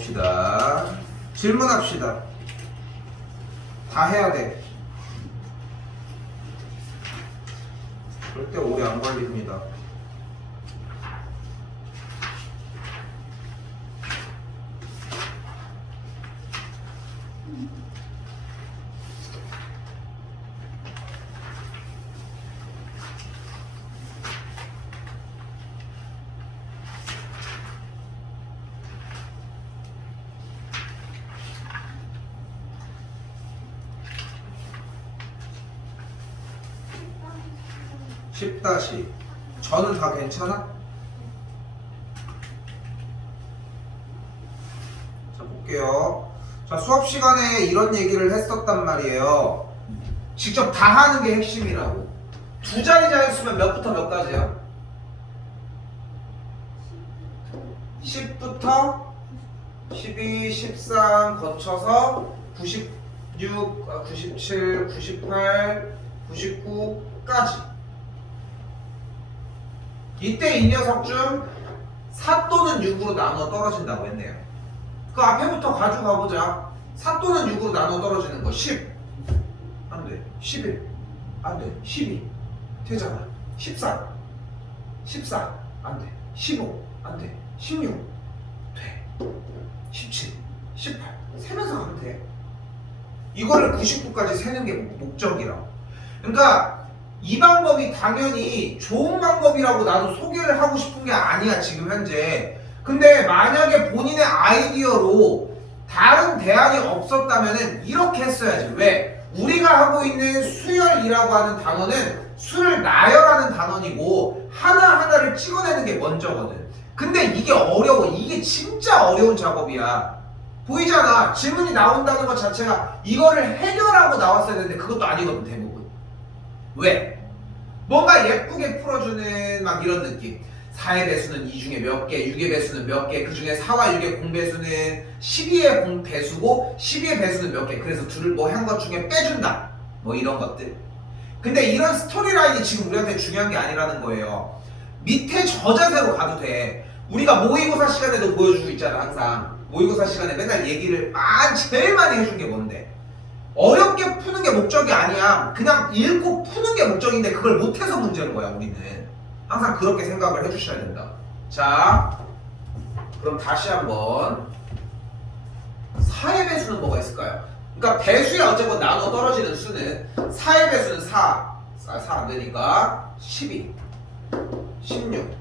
봅시다. 질문합시다. 다 해야 돼. 절대 오래 안 걸립니다. (10-) 저는 다 괜찮아? 자 볼게요. 자 수업 시간에 이런 얘기를 했었단 말이에요. 직접 다 하는 게 핵심이라고. 두 자리 자였으면 몇부터 몇까지야? 10부터 12, 13 거쳐서 96, 97, 98, 99까지. 이때 이 녀석 중 4 또는 6으로 나눠 떨어진다고 했네요. 그 앞에부터 가져가 보자. 4 또는 6으로 나눠 떨어지는 거 10 안돼, 11 안돼, 12 되잖아, 14 안돼, 15 안돼, 16 돼, 17 18 세면서 가면 돼. 이거를 99까지 세는 게 목적이라고. 그러니까 이 방법이 당연히 좋은 방법이라고 나도 소개를 하고 싶은 게 아니야 지금 현재. 근데 만약에 본인의 아이디어로 다른 대안이 없었다면은 이렇게 했어야지. 왜? 우리가 하고 있는 수열이라고 하는 단어는 수를 나열하는 단어이고 하나하나를 찍어내는 게 먼저거든. 근데 이게 어려워. 이게 진짜 어려운 작업이야. 보이잖아. 질문이 나온다는 것 자체가 이거를 해결하고 나왔어야 되는데 그것도 아니거든 대부분. 왜? 뭔가 예쁘게 풀어주는 막 이런 느낌. 4의 배수는 2 중에 몇 개, 6의 배수는 몇 개, 그 중에 4와 6의 공배수는 12의 공배수고 12의 배수는 몇 개, 그래서 둘을 뭐 한 것 중에 빼준다, 뭐 이런 것들. 근데 이런 스토리라인이 지금 우리한테 중요한 게 아니라는 거예요. 밑에 저 자세로 가도 돼. 우리가 모의고사 시간에도 보여주고 있잖아. 항상 모의고사 시간에 맨날 얘기를 제일 많이 해준 게 뭔데? 어렵게 푸는 게 목적이 아니야. 그냥 읽고 푸는 게 목적인데 그걸 못해서 문제인 거야. 우리는 항상 그렇게 생각을 해주셔야 된다. 자, 그럼 다시 한번 4의 배수는 뭐가 있을까요? 그러니까 배수에 어쨌건 나눠 떨어지는 수는 4의 배수는 4 안 되니까 12 16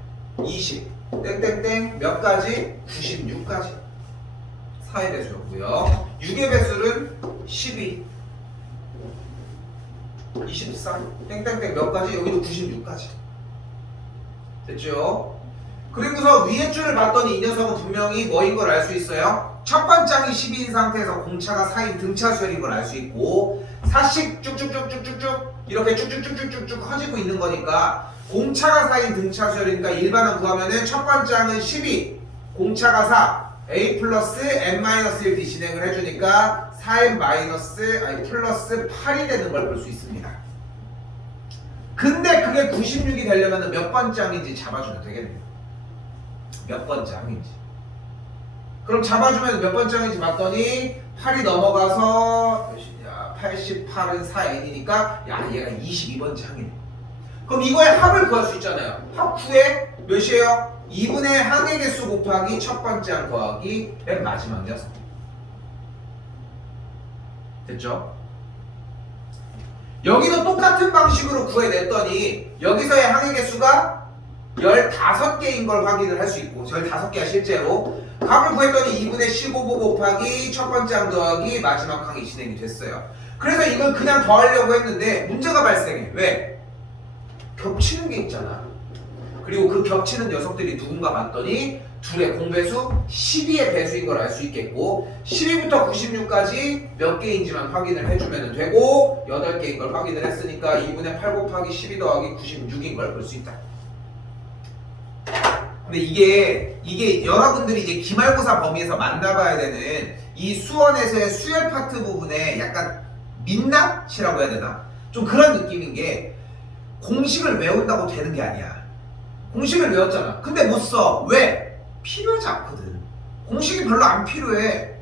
20 땡땡땡 몇 가지? 96까지 4의 배수였고요. 6의 배수는 12 23 땡땡땡 몇 가지? 여기도 96까지 됐죠? 그리고서 위에 줄을 봤더니 이 녀석은 분명히 뭐인 걸 알 수 있어요. 첫 번장이 12인 상태에서 공차가 4인 등차수열인 걸 알 수 있고 4씩 쭉쭉쭉쭉쭉쭉 이렇게 쭉쭉쭉쭉쭉 커지고 있는 거니까 공차가 4인 등차수열이니까 일반은 구하면은 첫 번장은 12 공차가 4 a 플러스 n-1d 진행을 해주니까 4n 플러스 8이 되는 걸 볼 수 있습니다. 근데 그게 96이 되려면 몇 번장인지 잡아주면 되겠네요. 몇 번장인지. 그럼 잡아주면 몇 번장인지 봤더니 8이 넘어가서 몇이냐, 88은 4n이니까 야 얘가 22번장이네. 그럼 이거의 합을 구할 수 있잖아요. 합 9에 몇이에요? 2분의 항의 개수 곱하기 첫 번째 항 더하기 맨 마지막 녀석. 됐죠? 여기도 똑같은 방식으로 구해냈더니 여기서의 항의 개수가 15개인 걸 확인을 할 수 있고 15개야 실제로. 값을 구했더니 2분의 15보 곱하기 첫 번째 항 더하기 마지막 항이 진행이 됐어요. 그래서 이걸 그냥 더하려고 했는데 문제가 발생해. 왜? 겹치는 게 있잖아. 그리고 그 겹치는 녀석들이 누군가 봤더니 둘의 공배수 12의 배수인 걸 알 수 있겠고 12부터 96까지 몇 개인지만 확인을 해주면 되고 8개인 걸 확인을 했으니까 2분의 8 곱하기 12 더하기 96인 걸 볼 수 있다. 근데 이게 여러분들이 이제 기말고사 범위에서 만나봐야 되는 이 수원에서의 수열 파트 부분에 약간 민낯이라고 해야 되나? 좀 그런 느낌인 게 공식을 외운다고 되는 게 아니야. 공식을 외웠잖아. 근데 못 써. 왜? 필요하지 않거든. 공식이 별로 안 필요해.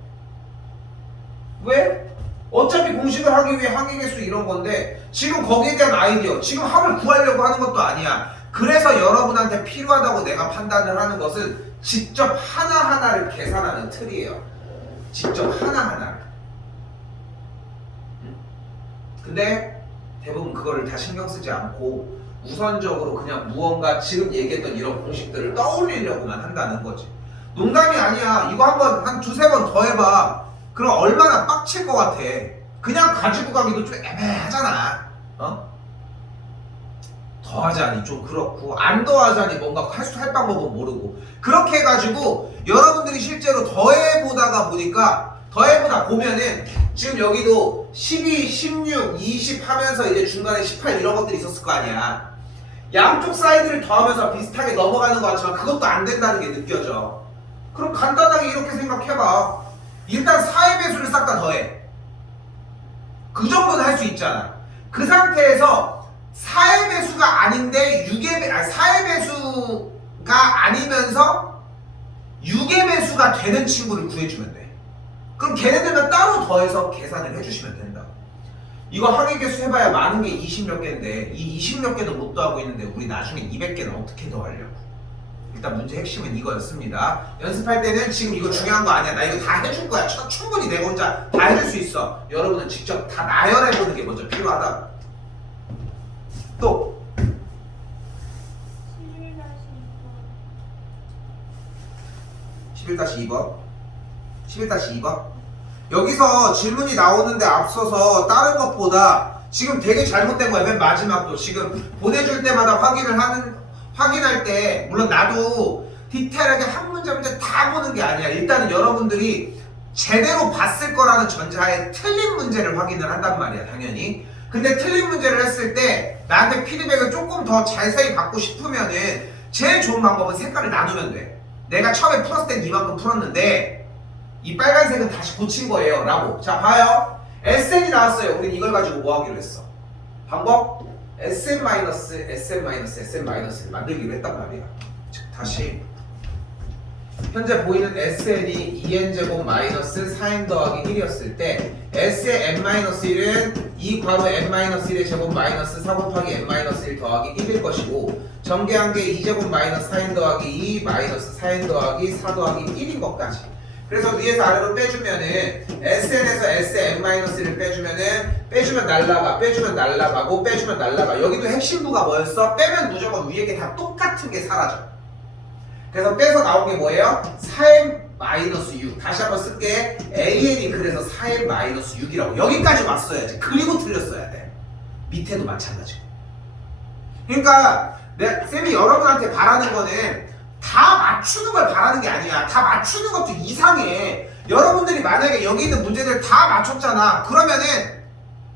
왜? 어차피 공식을 하기 위해 항의개수 이런 건데 지금 거기에 대한 아이디어, 지금 합을 구하려고 하는 것도 아니야. 그래서 여러분한테 필요하다고 내가 판단을 하는 것은 직접 하나하나를 계산하는 틀이에요. 직접 하나하나를. 근데 대부분 그거를 다 신경 쓰지 않고 우선적으로 그냥 무언가 지금 얘기했던 이런 공식들을 떠올리려고만 한다는 거지. 농담이 아니야. 이거 한 두세 번 더 해봐. 그럼 얼마나 빡칠 것 같아. 그냥 가지고 가기도 좀 애매하잖아. 더하자니 좀 그렇고 안 더하자니 뭔가 할 방법은 모르고 그렇게 해가지고 여러분들이 실제로 더해보다가 보면은 지금 여기도 12, 16, 20 하면서 이제 중간에 18 이런 것들이 있었을 거 아니야. 양쪽 사이드를 더하면서 비슷하게 넘어가는 것 같지만 그것도 안 된다는 게 느껴져. 그럼 간단하게 이렇게 생각해봐. 일단 4의 배수를 싹 다 더해. 그 정도는 할 수 있잖아. 그 상태에서 4의 배수가 아닌데 4의 배수가 아니면서 6의 배수가 되는 친구를 구해주면 돼. 그럼 걔네들만 따로 더해서 계산을 해주시면 된다. 이거 항의개수 해봐야 많은 게 20몇 개인데 이 20몇 개도 못 더하고 있는데 우리 나중에 200개는 어떻게 더하려고. 일단 문제 핵심은 이거였습니다. 연습할 때는 지금 이거 중요한 거 아니야. 나 이거 다 해줄 거야. 충분히 내가 혼자 다 해줄 수 있어. 여러분은 직접 다 나열해보는 게 먼저 필요하다. 또 11-2번 11-2번 여기서 질문이 나오는데 앞서서 다른 것보다 지금 되게 잘못된 거야. 맨 마지막도 지금 보내줄 때마다 확인할 때 물론 나도 디테일하게 한 문제 다 보는 게 아니야. 일단은 여러분들이 제대로 봤을 거라는 전제하에 틀린 문제를 확인을 한단 말이야. 당연히. 근데 틀린 문제를 했을 때 나한테 피드백을 조금 더 자세히 받고 싶으면은 제일 좋은 방법은 색깔을 나누면 돼. 내가 처음에 풀었을 땐 이만큼 풀었는데 이 빨간색은 다시 고친 거예요 라고. 자 봐요. SN이 나왔어요. 우린 이걸 가지고 뭐 하기로 했어? 방법? SN-, SN-를 만들기로 했단 말이야. 다시 현재 보이는 SN이 2n제곱 마이너스 4n 더하기 1이었을 때 S의 n-1은 2 괄호 n-1의 제곱 마이너스 4 곱하기 n-1 더하기 1일 것이고 전개한 게 2제곱 마이너스 4n 더하기 2 마이너스 4n 더하기 4 더하기 1인 것까지. 그래서 위에서 아래로 빼주면은 SN에서 Sn-1을 빼주면 날라가, 빼주면 날라가고, 빼주면 날라가. 여기도 핵심부가 뭐였어? 빼면 무조건 위에 게 다 똑같은 게 사라져. 그래서 빼서 나온 게 뭐예요? 4n-6. 다시 한번 쓸게. AN이 그래서 4n-6이라고. 여기까지 왔어야지. 그리고 틀렸어야 돼. 밑에도 마찬가지고. 그러니까 쌤이 여러분한테 바라는 거는 다 맞추는 걸 바라는 게 아니야. 다 맞추는 것도 이상해. 여러분들이 만약에 여기 있는 문제들 다 맞췄잖아. 그러면은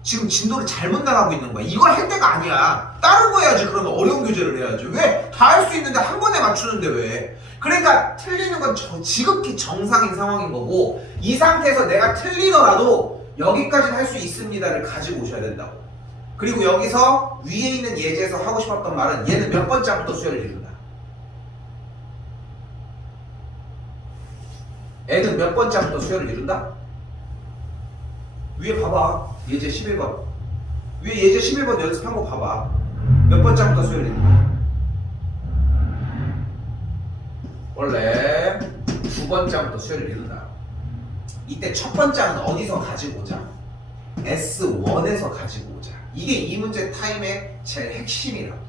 지금 진도를 잘못 나가고 있는 거야. 이걸 할 때가 아니야. 다른 거 해야지. 그러면 어려운 교재를 해야지. 왜? 다 할 수 있는데 한 번에 맞추는데 왜? 그러니까 틀리는 건 지극히 정상인 상황인 거고 이 상태에서 내가 틀리더라도 여기까지는 할 수 있습니다를 가지고 오셔야 된다고. 그리고 여기서 위에 있는 예제에서 하고 싶었던 말은 얘는 몇 번째부터 수열을 이룬다. 애는 몇 번째부터 수열을 이룬다? 위에 봐봐. 예제 11번. 위에 예제 11번 연습한 거 봐봐. 몇 번째부터 수열을 이룬다? 원래 두 번째부터 수열을 이룬다. 이때 첫 번째는 어디서 가지고 오자? S1에서 가지고 오자. 이게 이 문제 타임의 제일 핵심이라고.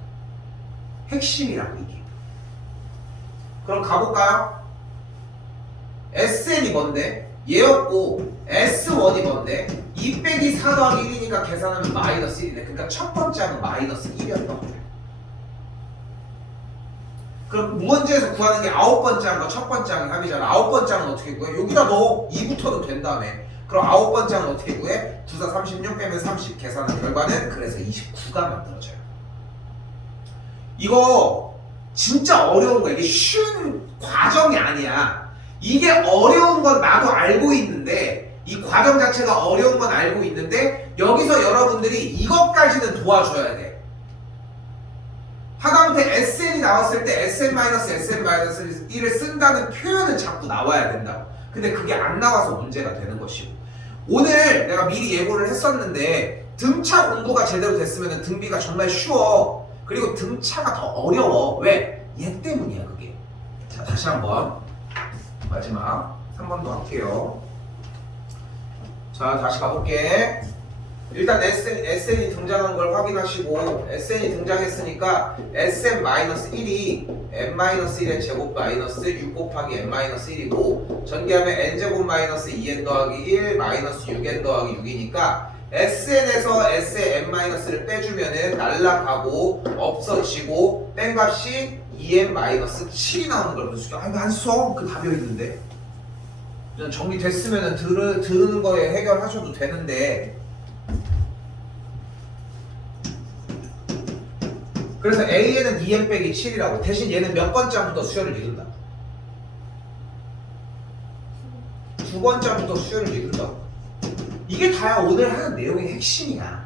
이게. 그럼 가볼까요? SN이 뭔데? 얘였고 S1이 뭔데? 2 빼기 4 더하기 1이니까 계산하면 마이너스 1이네. 그러니까 첫 번째 하면 마이너스 1이었던 거야. 그럼 문제에서 구하는 게 9번째 항과 첫 번째 항의 합이잖아. 9번째 항은 어떻게 구해? 여기다 넣어. 2부터도 된 다음에. 그럼 9번째 항은 어떻게 구해? 9, 4, 36 빼면 30 계산한 결과는 그래서 29가 만들어져요. 이거 진짜 어려운 거야. 이게 쉬운 과정이 아니야. 이게 어려운 건 나도 알고 있는데 이 과정 자체가 어려운 건 알고 있는데 여기서 여러분들이 이것까지는 도와줘야 돼. 하다못해 SN이 나왔을 때 sn-sn-1을 쓴다는 표현은 자꾸 나와야 된다. 근데 그게 안 나와서 문제가 되는 것이고, 오늘 내가 미리 예고를 했었는데 등차 공부가 제대로 됐으면 등비가 정말 쉬워. 그리고 등차가 더 어려워. 왜? 얘 때문이야 그게. 자, 다시 한번 마지막 3번 더 할게요. 자, 다시 가볼게. 일단 SN이 등장한 걸 확인하시고, SN이 등장했으니까 SN-1이 n-1의 제곱 마이너스 6 곱하기 n-1이고, 전개하면 n제곱 마이너스 2n 더하기 1 마이너스 6n 더하기 6이니까 SN에서 S의 n-를 빼주면은 날라가고 없어지고 뺀 값이 2n-7이 나오는 걸 볼 수 있어. 안 써? 그 답이 있는데. 정리됐으면은 들으는 거에 해결하셔도 되는데. 그래서 A에는 2n 빼기 7이라고. 대신 얘는 몇 번째부터 수열을 이룬다? 두 번째부터 수열을 이룬다. 이게 다야 오늘 하는 내용의 핵심이야.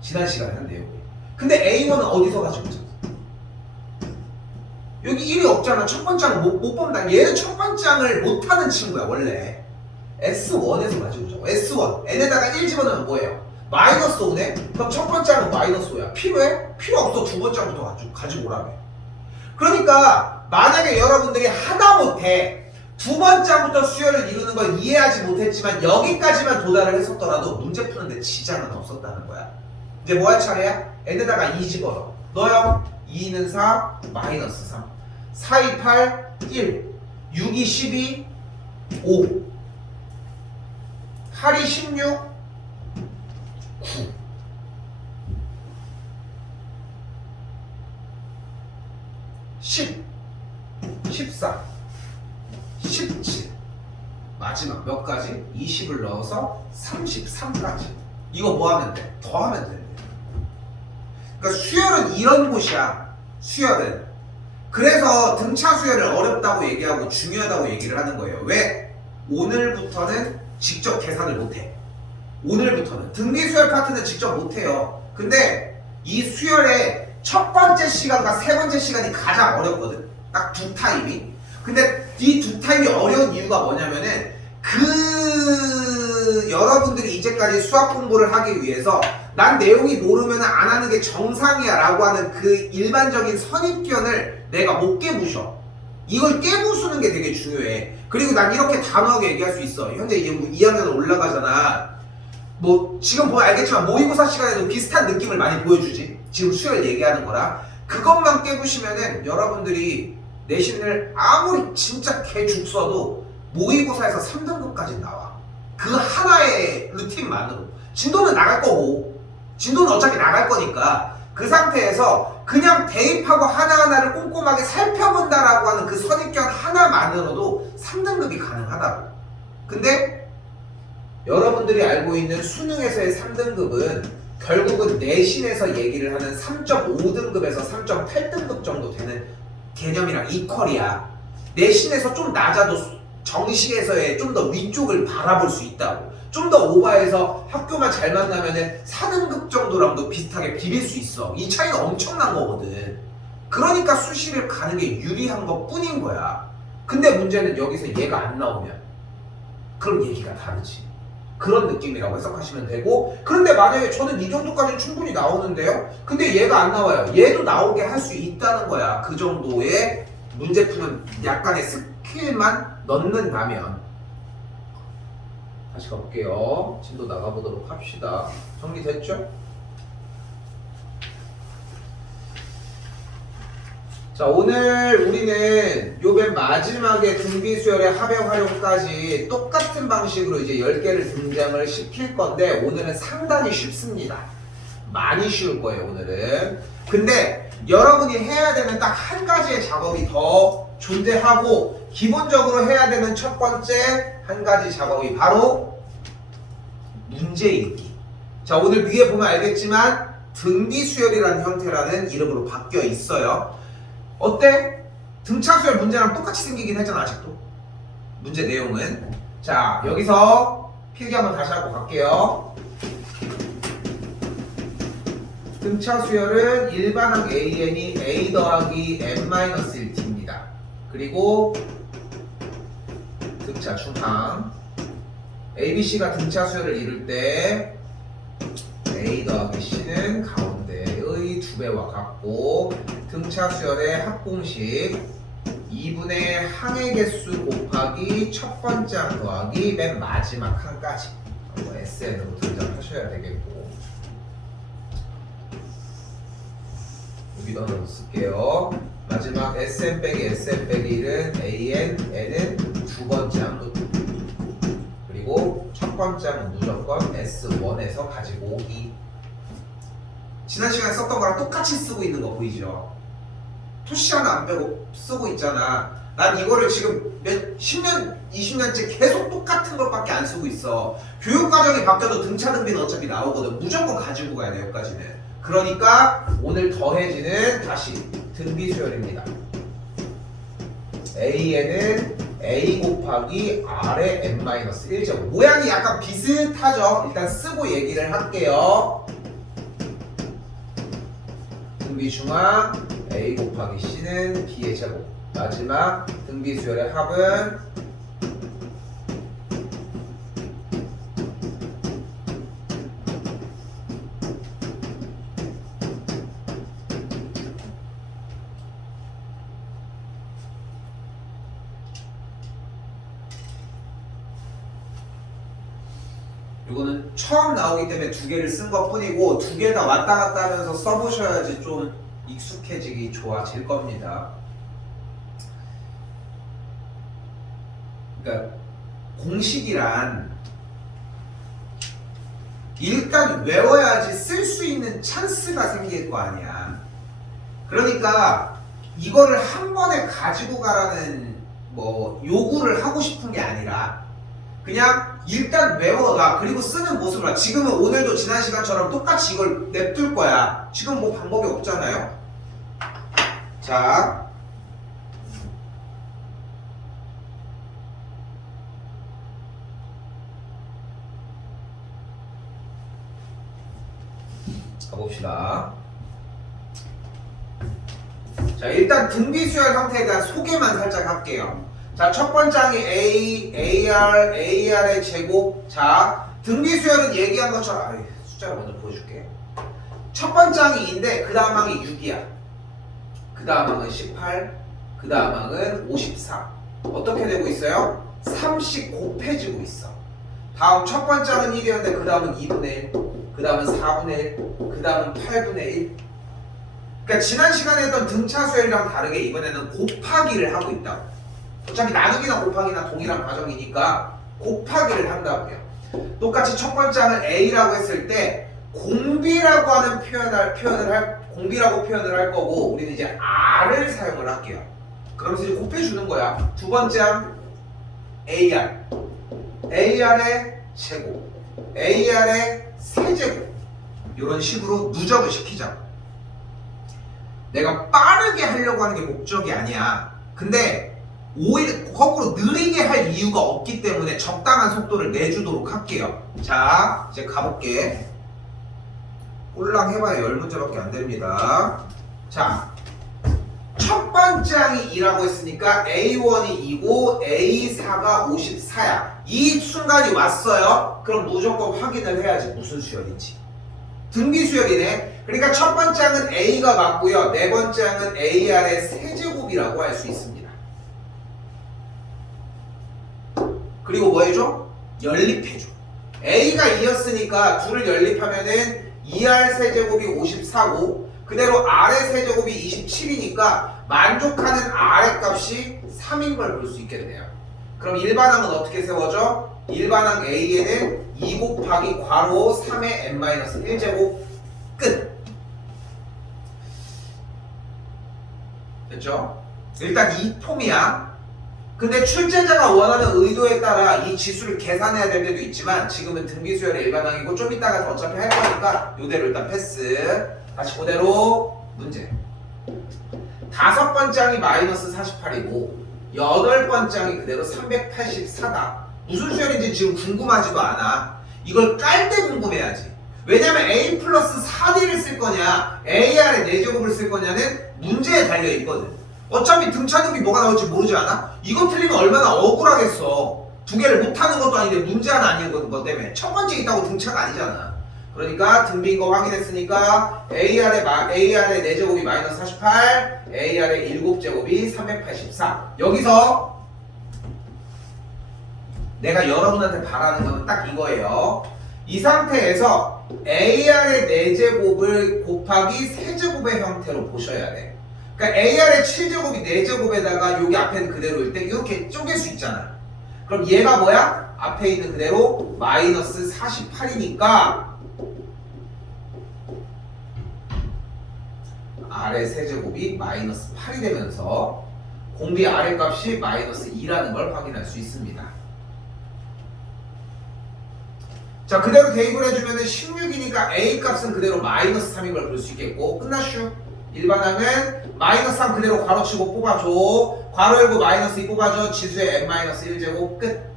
지난 시간에 한 내용이. 근데 A1은 어디서 가지고 있었어? 여기 1이 없잖아. 첫 번째는 못 본다. 얘는 첫 번째를 못하는 친구야 원래. S1에서 가지고 있어. S1 n에다가 1 집어넣으면 뭐예요? 마이너스 5네? 그럼 첫 번째는 마이너스 5야. 필요해? 필요 없어. 두 번째부터 가지고 오라며. 그러니까 만약에 여러분들이 하다 못해 두 번째부터 수열을 이루는 걸 이해하지 못했지만 여기까지만 도달을 했었더라도 문제 푸는데 지장은 없었다는 거야. 이제 뭐 할 차례야? n에다가 2 집어넣어. 너요? 2는 4, 마이너스 3. 4, 2, 8, 1. 6, 2, 12, 5. 8, 2, 16, 9. 10, 14, 17. 마지막 몇 가지? 20을 넣어서 33까지. 이거 뭐 하면 돼? 더 하면 된대. 그러니까 수열은 이런 곳이야. 수열은. 그래서 등차 수열을 어렵다고 얘기하고 중요하다고 얘기를 하는 거예요. 왜? 오늘부터는 직접 계산을 못해. 오늘부터는. 등비 수열 파트는 직접 못해요. 근데 이 수열의 첫 번째 시간과 세 번째 시간이 가장 어렵거든. 딱 두 타입이. 근데 이 두 타입이 어려운 이유가 뭐냐면은 여러분들이 이제까지 수학 공부를 하기 위해서 난 내용이 모르면 안 하는 게 정상이야 라고 하는 그 일반적인 선입견을 내가 못 깨부셔. 이걸 깨부수는 게 되게 중요해. 그리고 난 이렇게 단호하게 얘기할 수 있어. 현재 2학년 올라가잖아. 뭐 지금 보면 알겠지만 모의고사 시간에도 비슷한 느낌을 많이 보여주지. 지금 수열 얘기하는 거라. 그것만 깨부시면은 여러분들이 내신을 아무리 진짜 개죽 써도 모의고사에서 3등급까지 나와. 그 하나의 루틴만으로. 진도는 나갈 거고, 진도는 어차피 나갈 거니까 그 상태에서 그냥 대입하고 하나하나를 꼼꼼하게 살펴본다라고 하는 그 선입견 하나만으로도 3등급이 가능하다고. 근데 여러분들이 알고 있는 수능에서의 3등급은 결국은 내신에서 얘기를 하는 3.5등급에서 3.8등급 정도 되는 개념이랑 이퀄이야. 내신에서 좀 낮아도 정시에서의 좀 더 위쪽을 바라볼 수 있다고. 좀 더 오버해서 학교만 잘 만나면은 4등급 정도랑도 비슷하게 비빌 수 있어. 이 차이는 엄청난 거거든. 그러니까 수시를 가는 게 유리한 것 뿐인 거야. 근데 문제는 여기서 얘가 안 나오면 그럼 얘기가 다르지. 그런 느낌이라고 해석하시면 되고, 그런데 만약에 저는 이 정도까지는 충분히 나오는데요? 근데 얘가 안 나와요. 얘도 나오게 할 수 있다는 거야. 그 정도의 문제 푸는 약간의 스킬만 넣는다면. 다시 가볼게요. 진도 나가보도록 합시다. 정리됐죠? 자, 오늘 우리는 요 맨 마지막에 등비수열의 합의 활용까지 똑같은 방식으로 이제 10개를 등장을 시킬 건데, 오늘은 상당히 쉽습니다. 많이 쉬울 거예요, 오늘은. 근데 여러분이 해야 되는 딱 한 가지의 작업이 더 존재하고, 기본적으로 해야 되는 첫 번째 한 가지 작업이 바로 문제 읽기. 자, 오늘 위에 보면 알겠지만 등비수열이라는 형태라는 이름으로 바뀌어 있어요. 어때? 등차수열 문제랑 똑같이 생기긴 했잖아. 아직도 문제 내용은. 자, 여기서 필기 한번 다시 하고 갈게요. 등차 수열은 일반항 AN이 A 더하기 N-1T입니다. 그리고 등차 중항 ABC가 등차 수열을 이룰 때 A 더하기 C는 가운데의 2배와 같고 등차 수열의 합공식 2분의 항의 개수 곱하기 첫 번째 항 더하기 맨 마지막 항까지 SN으로 등장하셔야 되겠고 여기다 넣어 쓸게요. 마지막 SN 빼기 SN 빼기 1은 AN, N은 두 번째 항 그리고 첫 번째 항은 무조건 S1에서 가지고 오기. 지난 시간에 썼던 거랑 똑같이 쓰고 있는 거 보이죠? 토시 하나 안 빼고 쓰고 있잖아. 난 이거를 지금 10년, 20년째 계속 똑같은 것밖에 안 쓰고 있어. 교육과정이 바뀌어도 등차 등비는 어차피 나오거든. 무조건 가지고 가야 돼, 여기까지는. 그러니까 오늘 더해지는 다시 등비 수열입니다. AN은 A 곱하기 R의 N-1제곱. 모양이 약간 비슷하죠? 일단 쓰고 얘기를 할게요. 등비 중앙 A 곱하기 C는 B의 제곱. 마지막 등비 수열의 합은 이거는 처음 나오기 때문에 두 개를 쓴 것 뿐이고 두 개 다 왔다 갔다 하면서 써보셔야지 좀 익숙해지기 좋아질 겁니다. 그러니까 공식이란 일단 외워야지 쓸 수 있는 찬스가 생길 거 아니야. 그러니까 이거를 한 번에 가지고 가라는 뭐 요구를 하고 싶은 게 아니라 그냥 일단 외워가. 그리고 쓰는 모습을 봐. 지금은 오늘도 지난 시간처럼 똑같이 이걸 냅둘 거야. 지금 뭐 방법이 없잖아요. 자, 가봅시다. 자, 일단 등비 수열 형태에 대한 소개만 살짝 할게요. 자, 첫 번째 항이 A, AR, AR의 제곱. 자, 등비 수열은 얘기한 것처럼 숫자를 먼저 보여줄게. 첫 번째 항이 2인데 그 다음 항이 6이야. 그 다음 항은 18, 그 다음 항은 54. 어떻게 되고 있어요? 3씩 곱해지고 있어. 다음 첫 번째 항은 1이었는데 그 다음은 2분의 1, 그 다음은 4분의 1, 그 다음은 8분의 1. 그러니까 지난 시간에 했던 등차 수열이랑 다르게 이번에는 곱하기를 하고 있다. 어차피 나누기나 곱하기나 동일한 과정이니까 곱하기를 한다고요. 똑같이 첫 번째 항을 A라고 했을 때 공비라고 하는 공비라고 표현을 할 거고 우리는 이제 R을 사용을 할게요. 그러면서 이제 곱해주는 거야. 두 번째 항 AR, AR의 제곱, AR의 세제곱 이런 식으로 누적을 시키자. 내가 빠르게 하려고 하는 게 목적이 아니야. 근데 오히려 거꾸로 느리게 할 이유가 없기 때문에 적당한 속도를 내주도록 할게요. 자, 이제 가볼게. 꼴랑 해봐야 10문제밖에 안 됩니다. 자, 첫 번째 항이 2라고 했으니까 A1이 2고 A4가 54야. 이 순간이 왔어요. 그럼 무조건 확인을 해야지 무슨 수열인지. 등비 수열이네. 그러니까 첫 번째 항은 A가 맞고요. 네 번째 항은 AR의 세제곱이라고 할 수 있습니다. 그리고 뭐 해줘? 연립해줘. A가 2였으니까 둘을 연립하면은 2R 세제곱이 54고 그대로 R의 세제곱이 27이니까 만족하는 R의 값이 3인 걸 볼 수 있겠네요. 그럼 일반항은 어떻게 세워져? 일반항 A에는 2 곱하기 괄호 3의 n-1제곱 끝. 됐죠? 일단 이 폼이야. 근데 출제자가 원하는 의도에 따라 이 지수를 계산해야 될 때도 있지만 지금은 등비수열의 일반항이고 좀 이따가 어차피 할 거니까 이대로 일단 패스. 다시 그대로 문제. 다섯 번째 항이 마이너스 48이고 여덟 번째 항이 그대로 384다. 무슨 수열인지 지금 궁금하지도 않아. 이걸 깔 때 궁금해야지. 왜냐면 a 플러스 4d를 쓸 거냐 ar의 4제곱을 쓸 거냐는 문제에 달려있거든. 어차피 등차등비 뭐가 나올지 모르지 않아? 이거 틀리면 얼마나 억울하겠어. 두 개를 못하는 것도 아닌데 문제 하나 아닌 것 때문에 첫 번째 있다고 등차가 아니잖아. 그러니까 등비인 거 확인했으니까 ar의 4제곱이 마이너스 48, ar의 7제곱이 384. 여기서 내가 여러분한테 바라는 건 딱 이거예요. 이 상태에서 ar의 4제곱을 곱하기 세제곱의 형태로 보셔야 돼. 그러니까 ar의 7제곱이 4제곱에다가 여기 앞에는 그대로일 때 이렇게 쪼갤 수 있잖아. 그럼 얘가 뭐야? 앞에 있는 그대로 마이너스 48이니까 아래 세제곱이 마이너스 8이 되면서 공비 아래 값이 마이너스 2라는 걸 확인할 수 있습니다. 자, 그대로 대입을 해주면 16이니까 a 값은 그대로 마이너스 3인 걸 볼 수 있겠고 끝났슈. 일반항은 마이너스 3 그대로 괄호치고 뽑아줘. 괄호 열고 마이너스 2 뽑아줘. 지수의 n-1제곱 끝.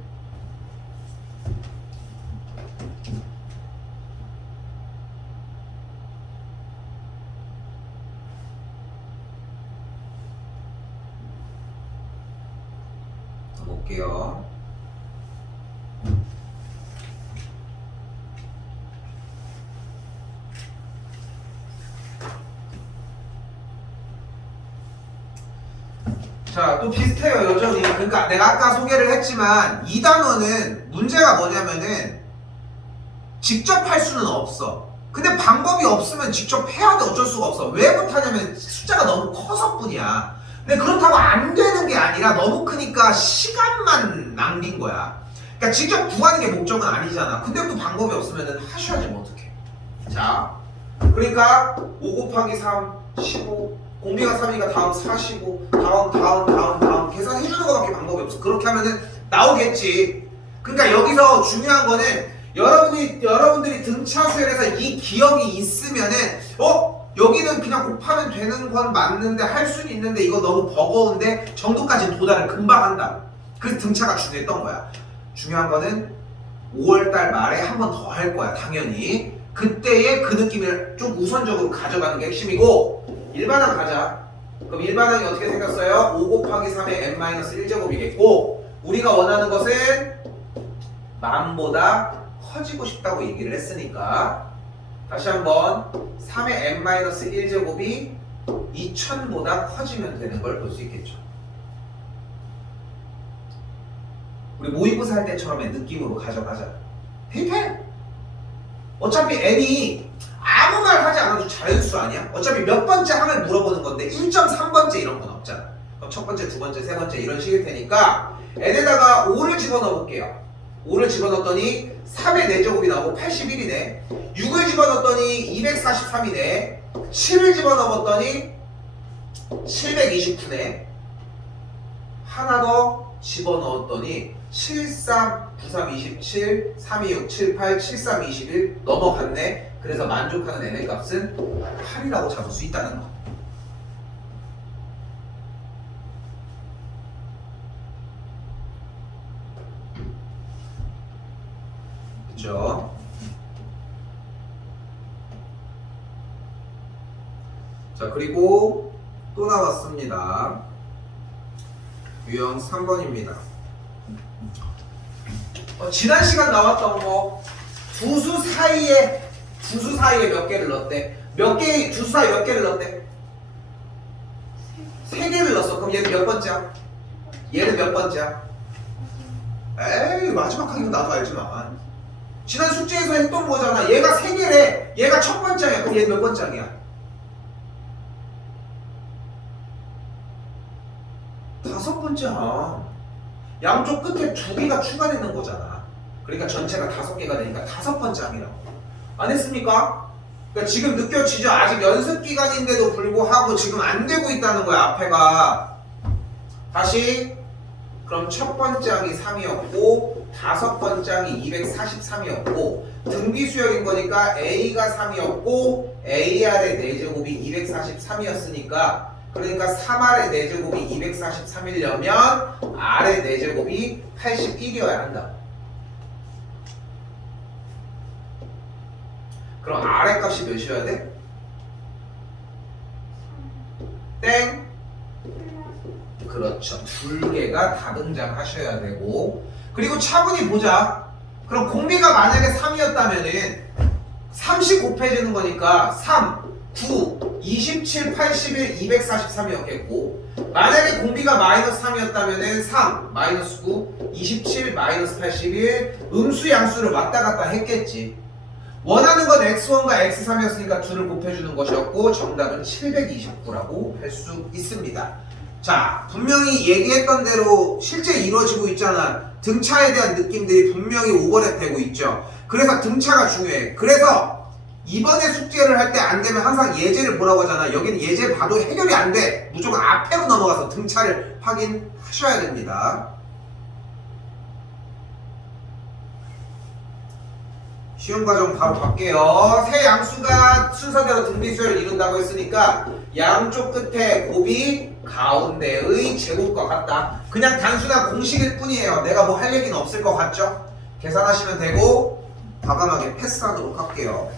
볼게요. 자, 또 비슷해요, 여전히. 그러니까 내가 아까 소개를 했지만 이 단어는 문제가 뭐냐면은 직접 할 수는 없어. 근데 방법이 없으면 직접 해야 돼. 어쩔 수가 없어. 왜 못하냐면 숫자가 너무 커서 뿐이야. 근데 그렇다고 안 되는 게 아니라 너무 크니까 시간만 낭비인 거야. 그러니까 직접 구하는 게 목적은 아니잖아. 근데 또 방법이 없으면 하셔야지 뭐 어떡해. 자, 그러니까 5 곱하기 3, 15. 공비가 3이니까 다음 45, 다음 계산해주는 거밖에 방법이 없어. 그렇게 하면은 나오겠지. 그러니까 여기서 중요한 거는 여러분들이 등차 수열에서 이 기억이 있으면은 여기는 그냥 곱하면 되는 건 맞는데 할 수는 있는데 이거 너무 버거운데 정도까지 도달을 금방 한다. 그래서 등차가 중요했던 거야. 중요한 거는 5월달 말에 한 번 더 할 거야 당연히. 그때의 그 느낌을 좀 우선적으로 가져가는 게 핵심이고 일반항 가자. 그럼 일반항이 어떻게 생겼어요? 5 곱하기 3의 n-1제곱이겠고 우리가 원하는 것은 만보다 커지고 싶다고 얘기를 했으니까 다시 한번 3의 n-1제곱이 2000보다 커지면 되는 걸 볼 수 있겠죠. 우리 모의고사 할 때처럼의 느낌으로 가져가자. 대입해! 어차피 n이 아무 말 하지 않아도 자연수 아니야? 어차피 몇 번째 항을 물어보는 건데 1.3번째 이런 건 없잖아. 그럼 첫 번째, 두 번째, 세 번째 이런 식일 테니까 n에다가 5를 집어넣어 볼게요. 5를 집어넣었더니 3의 4제곱이 나오고 81이네. 6을 집어넣었더니 243이네. 7을 집어넣었더니 729네. 하나 더 집어넣었더니 73, 93, 27, 326, 78, 73, 21 넘어갔네. 그래서 만족하는 n의 값은 8이라고 잡을 수 있다는 거. 그죠? 자, 그리고 또 나왔습니다. 유형 3번입니다. 지난 시간 나왔던 거 두수 사이에 몇 개를 넣었대? 두수 사이에 몇 개를 넣었대? 3개를 넣었어. 그럼 얘는 몇 번째야? 얘는 몇 번째야? 에이, 마지막 하기는 나도 알지만 지난 숙제에서 했던 거잖아. 얘가 3개래. 얘가 첫 번째야. 그럼 얘는 몇 번째야? 5번째야. 양쪽 끝에 2개가 추가되는 거잖아. 그러니까 전체가 5개가 되니까 5번째 항이라고. 안 했습니까? 그러니까 지금 느껴지죠? 아직 연습 기간인데도 불구하고 지금 안 되고 있다는 거야, 앞에가. 다시. 그럼 첫 번째 항이 3이었고 5번째 항이 243이었고 등비 수열인 거니까 A가 3이었고 AR의 4제곱이 243이었으니까 그러니까 3R의 4제곱이 243이려면 R의 4제곱이 81이어야 한다. 그럼 R의 값이 몇이어야 돼? 땡. 그렇죠. 두 개가 다 등장하셔야 되고 그리고 차분히 보자. 그럼 공비가 만약에 3이었다면은 30 곱해지는 거니까 3, 9, 27, 81, 243이었겠고 만약에 공비가 마이너스 3이었다면은 3, 마이너스 9, 27, 마이너스 81 음수 양수를 왔다 갔다 했겠지. 원하는 건 x1과 x3이었으니까 둘을 곱해주는 것이었고 정답은 729라고 할 수 있습니다. 자, 분명히 얘기했던 대로 실제 이루어지고 있잖아. 등차에 대한 느낌들이 분명히 오버랩 되고 있죠. 그래서 등차가 중요해. 그래서 이번에 숙제를 할 때 안 되면 항상 예제를 보라고 하잖아. 여기는 예제 봐도 해결이 안 돼. 무조건 앞에로 넘어가서 등차를 확인하셔야 됩니다. 쉬운 과정 바로 갈게요. 세 양수가 순서대로 등비수열을 이룬다고 했으니까 양쪽 끝에 곱이 가운데의 제곱과 같다. 그냥 단순한 공식일 뿐이에요. 내가 뭐 할 얘기는 없을 것 같죠? 계산하시면 되고 과감하게 패스하도록 할게요.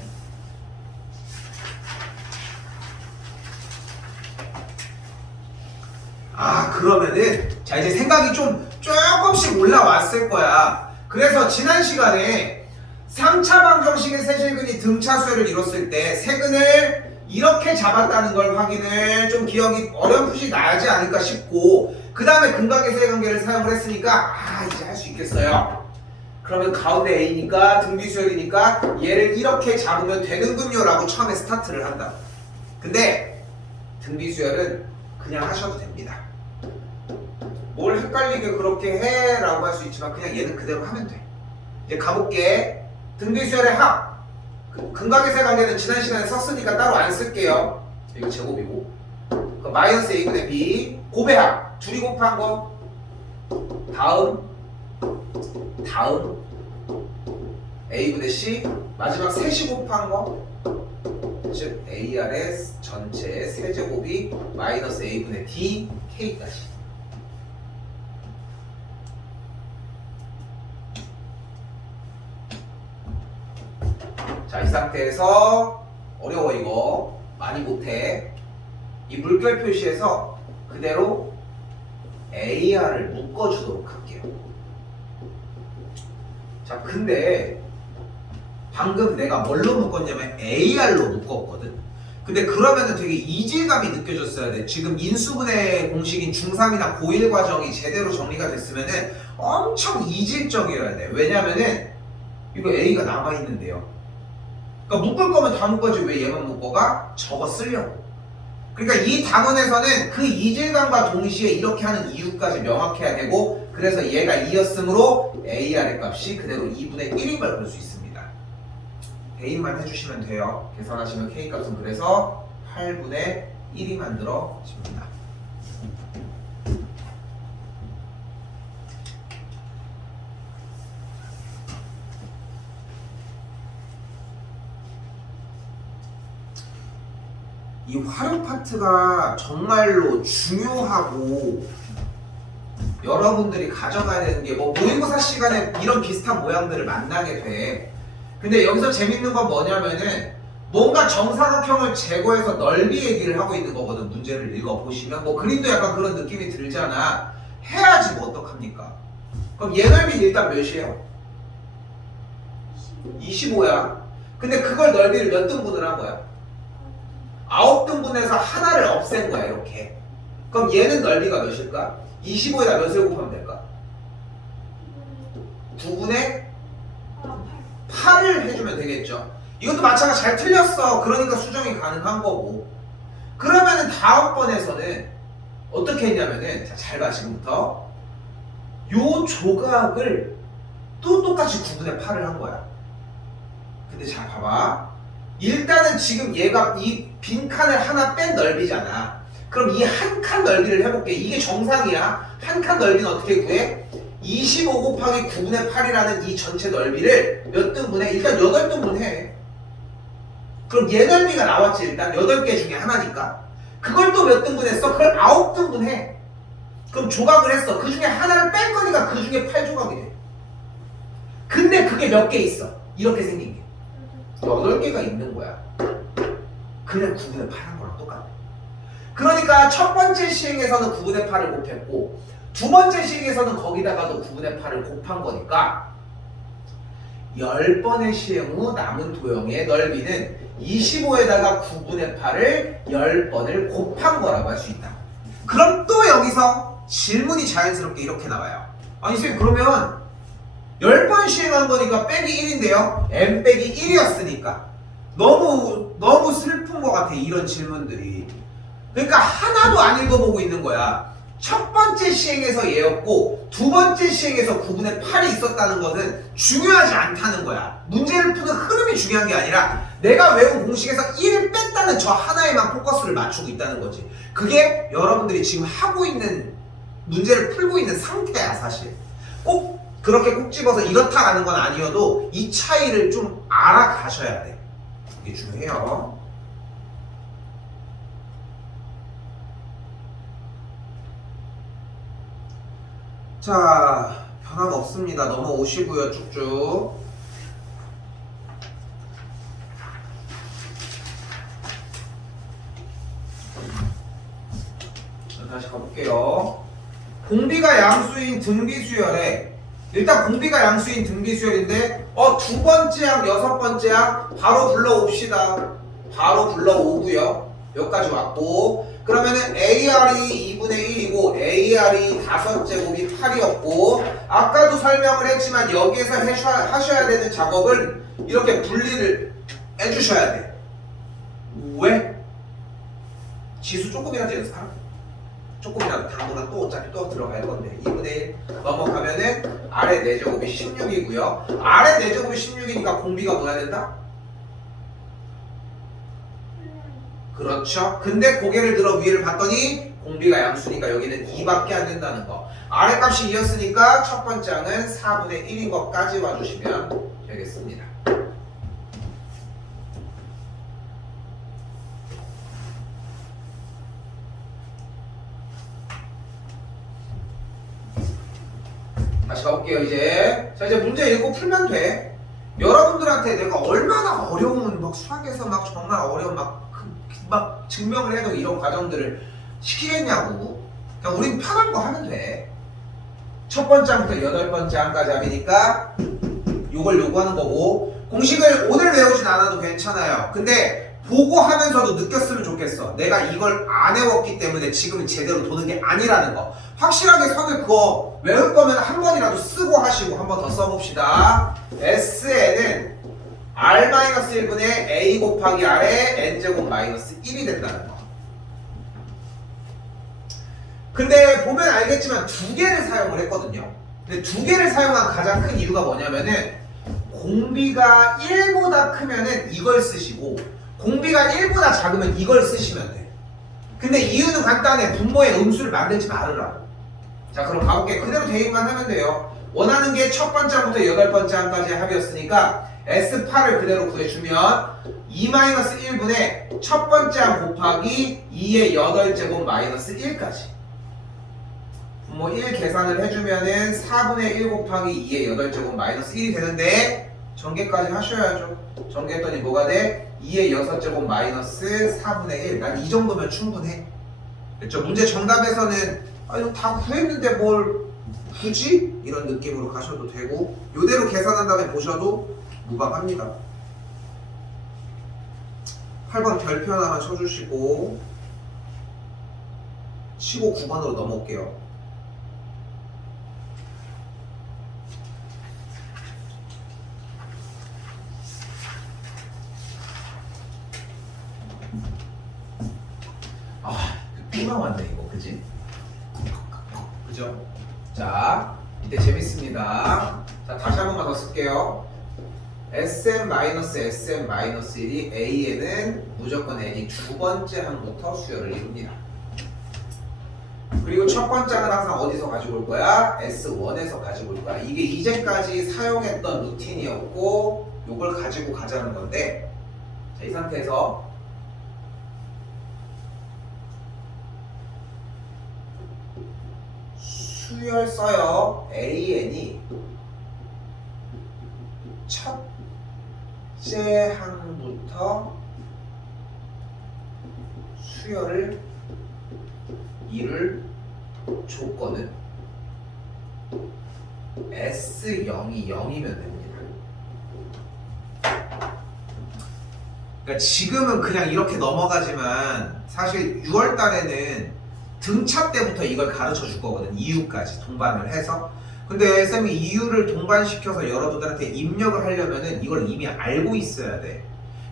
그러면은 자 이제 생각이 좀 조금씩 올라왔을 거야. 그래서 지난 시간에 3차 방정식의 세제근이 등차수열을 이뤘을 때 세근을 이렇게 잡았다는 걸 확인을 좀 기억이 어렴풋이 나지 않을까 싶고 그 다음에 근각의 관계를 사용을 했으니까 이제 할 수 있겠어요. 그러면 가운데 A니까 등비수열이니까 얘를 이렇게 잡으면 되는군요 라고 처음에 스타트를 한다. 근데 등비수열은 그냥 하셔도 됩니다. 뭘 헷갈리게 그렇게 해 라고 할 수 있지만 그냥 얘는 그대로 하면 돼. 이제 가볼게. 등비수열의 합 근각의 관계는 지난 시간에 썼으니까 따로 안 쓸게요. 이거 제곱이고 마이너스 A분의 B 곱의 합 둘이 곱한 거 다음 A분의 C 마지막 셋이 곱한 거 즉 AR의 전체의 세제곱이 마이너스 A분의 D K까지. 자, 이 상태에서 어려워 이거 많이 못해. 이 물결 표시에서 그대로 AR을 묶어주도록 할게요. 자, 근데 방금 내가 뭘로 묶었냐면 AR로 묶었거든. 근데 그러면은 되게 이질감이 느껴졌어야 돼. 지금 인수분해 공식인 중3이나 고1 과정이 제대로 정리가 됐으면은 엄청 이질적이어야 돼. 왜냐면은 이거 A가 남아있는데요. 그러니까 묶을 거면 다 묶어지 왜 얘만 묶어가? 저거 쓰려고. 그러니까 이 단원에서는 그 이질감과 동시에 이렇게 하는 이유까지 명확해야 되고 그래서 얘가 2였으므로 AR의 값이 그대로 2분의 1인 걸 볼 수 있습니다. 대입만 해주시면 돼요. 계산하시면 K값은 그래서 8분의 1이 만들어집니다. 이 활용 파트가 정말로 중요하고 여러분들이 가져가야 되는 게 뭐 모의고사 시간에 이런 비슷한 모양들을 만나게 돼. 근데 여기서 재밌는 건 뭐냐면은 뭔가 정사각형을 제거해서 넓이 얘기를 하고 있는 거거든. 문제를 읽어보시면 뭐 그림도 약간 그런 느낌이 들잖아. 해야지 뭐 어떡합니까? 그럼 얘 넓이는 일단 몇이에요? 25야. 근데 그걸 넓이를 몇 등분을 한 거야? 9등분해서 하나를 없앤 거야 이렇게. 그럼 얘는 넓이가 몇일까? 25에다 몇을 곱하면 될까? 9분의 8을 해주면 되겠죠. 이것도 마찬가지 잘 틀렸어. 그러니까 수정이 가능한 거고. 그러면은 다음번에서는 어떻게 했냐면은 잘 봐 지금부터 요 조각을 또 똑같이 9분의 8을 한 거야. 근데 잘 봐봐. 일단은 지금 얘가 이 빈칸을 하나 뺀 넓이잖아. 그럼 이 한 칸 넓이를 해볼게. 이게 정상이야. 한 칸 넓이는 어떻게 구해? 25 곱하기 9분의 8이라는 이 전체 넓이를 몇 등분해? 일단 8등분 해. 그럼 얘 넓이가 나왔지 일단 8개 중에 하나니까. 그걸 또 몇 등분했어? 그걸 9등분 해. 그럼 조각을 했어. 그 중에 하나를 뺀 거니까 그 중에 8조각이 돼. 근데 그게 몇 개 있어? 이렇게 생긴 게. 8개가 있는 거야. 그냥 9분의 8 한 거랑 똑같아. 그러니까 첫 번째 시행에서는 9분의 8을 곱했고 두 번째 시행에서는 거기다가도 9분의 8을 곱한 거니까 10번의 시행 후 남은 도형의 넓이는 25에다가 9분의 8을 10번을 곱한 거라고 할 수 있다. 그럼 또 여기서 질문이 자연스럽게 이렇게 나와요. 아니 선생님 그러면 10번 시행한 거니까 빼기 1인데요. n 빼기 1이었으니까 너무 슬픈 것 같아 이런 질문들이. 그러니까 하나도 안 읽어보고 있는 거야. 첫 번째 시행에서 얘였고 두 번째 시행에서 9분의 8이 있었다는 것은 중요하지 않다는 거야. 문제를 푸는 흐름이 중요한 게 아니라 내가 외운 공식에서 1을 뺐다는 저 하나에만 포커스를 맞추고 있다는 거지. 그게 여러분들이 지금 하고 있는 문제를 풀고 있는 상태야 사실. 꼭 그렇게 꼭 집어서 이렇다라는 건 아니어도 이 차이를 좀 알아가셔야 돼. 이게 중요해요. 자, 변함없습니다. 넘어오시고요, 쭉쭉. 다시 가볼게요. 공비가 양수인 등비수열에 일단 공비가 양수인 등비수열인데 두 번째 항, 여섯 번째 항 바로 불러옵시다. 바로 불러오고요. 여기까지 왔고 그러면은 AR이 2분의 1이고 AR이 5제곱이 8이었고 아까도 설명을 했지만 여기에서 하셔야 되는 작업은 이렇게 분리를 해주셔야 돼. 왜? 지수 조금이라도 연습하라. 조금이라도 당분간 또 어차피 또 들어갈 건데 2분의 1 넘어가면은 아래 4제곱이 16이고요. 아래 4제곱이 16이니까 공비가 뭐야 된다? 그렇죠. 근데 고개를 들어 위를 봤더니 공비가 양수니까 여기는 2밖에 안 된다는 거. 아래 값이 2였으니까 첫 번째 항은 4분의 1인 것까지 와주시면 되겠습니다. 다시 가볼게요 이제. 자 이제 문제 읽고 풀면 돼. 여러분들한테 내가 얼마나 어려운 막 수학에서 막 정말 어려운 막 증명을 해도 이런 과정들을 시키겠냐고. 그냥 우린 편한 거 하면 돼. 첫 번째 항부터 8번째 항까지 합이니까 요걸 요구하는 거고 공식을 오늘 외우진 않아도 괜찮아요. 근데 보고 하면서도 느꼈으면 좋겠어. 내가 이걸 안 외웠기 때문에 지금은 제대로 도는 게 아니라는 거. 확실하게 선을 그거 외울 거면 한 번이라도 쓰고 하시고 한 번 더 써봅시다. SN은 R-1분의 A 곱하기 R의 N제곱 마이너스 1이 된다는 거. 근데 보면 알겠지만 두 개를 사용을 했거든요. 근데 두 개를 사용한 가장 큰 이유가 뭐냐면은 공비가 1보다 크면은 이걸 쓰시고 공비가 1보다 작으면 이걸 쓰시면 돼. 근데 이유는 간단해. 분모의 음수를 만들지 말으라고. 자 그럼 가볼게. 그대로 대입만 하면 돼요. 원하는 게 첫 번째 항부터 8번째 항까지 합이었으니까 S8을 그대로 구해주면 2-1분의 첫 번째 항 곱하기 2의 8제곱 마이너스 1까지 분모 1 계산을 해주면은 4분의 1 곱하기 2의 8제곱 마이너스 1이 되는데 전개까지 하셔야죠. 전개했더니 뭐가 돼? 2의 6제곱 마이너스 4분의 1. 난 이 정도면 충분해. 그렇죠? 문제 정답에서는 이거 다 구했는데 뭘 굳이? 이런 느낌으로 가셔도 되고 요대로 계산한 다음에 보셔도 무방합니다. 8번 별표 하나만 쳐주시고 치고 9번으로 넘어올게요. 또 나왔네 이거 그지? 그죠? 자 이때 재밌습니다. 자 다시 한 번만 더 쓸게요. SM-SM-1이 A에는 무조건 N이 두 번째 항부터 수열을 이룹니다. 그리고 첫 번째는 항상 어디서 가지고 올 거야? S1에서 가지고 올 거야. 이게 이제까지 사용했던 루틴이었고 요걸 가지고 가자는 건데 자, 이 상태에서 수열 써요. AN이 첫 쇠항부터 수열을 이룰 조건은 S0이 0이면 됩니다. 그러니까 지금은 그냥 이렇게 넘어가지만 사실 6월 달에는 등차 때부터 이걸 가르쳐 줄 거거든. 이유까지 동반을 해서. 근데 쌤이 이유를 동반시켜서 여러분들한테 입력을 하려면은 이걸 이미 알고 있어야 돼.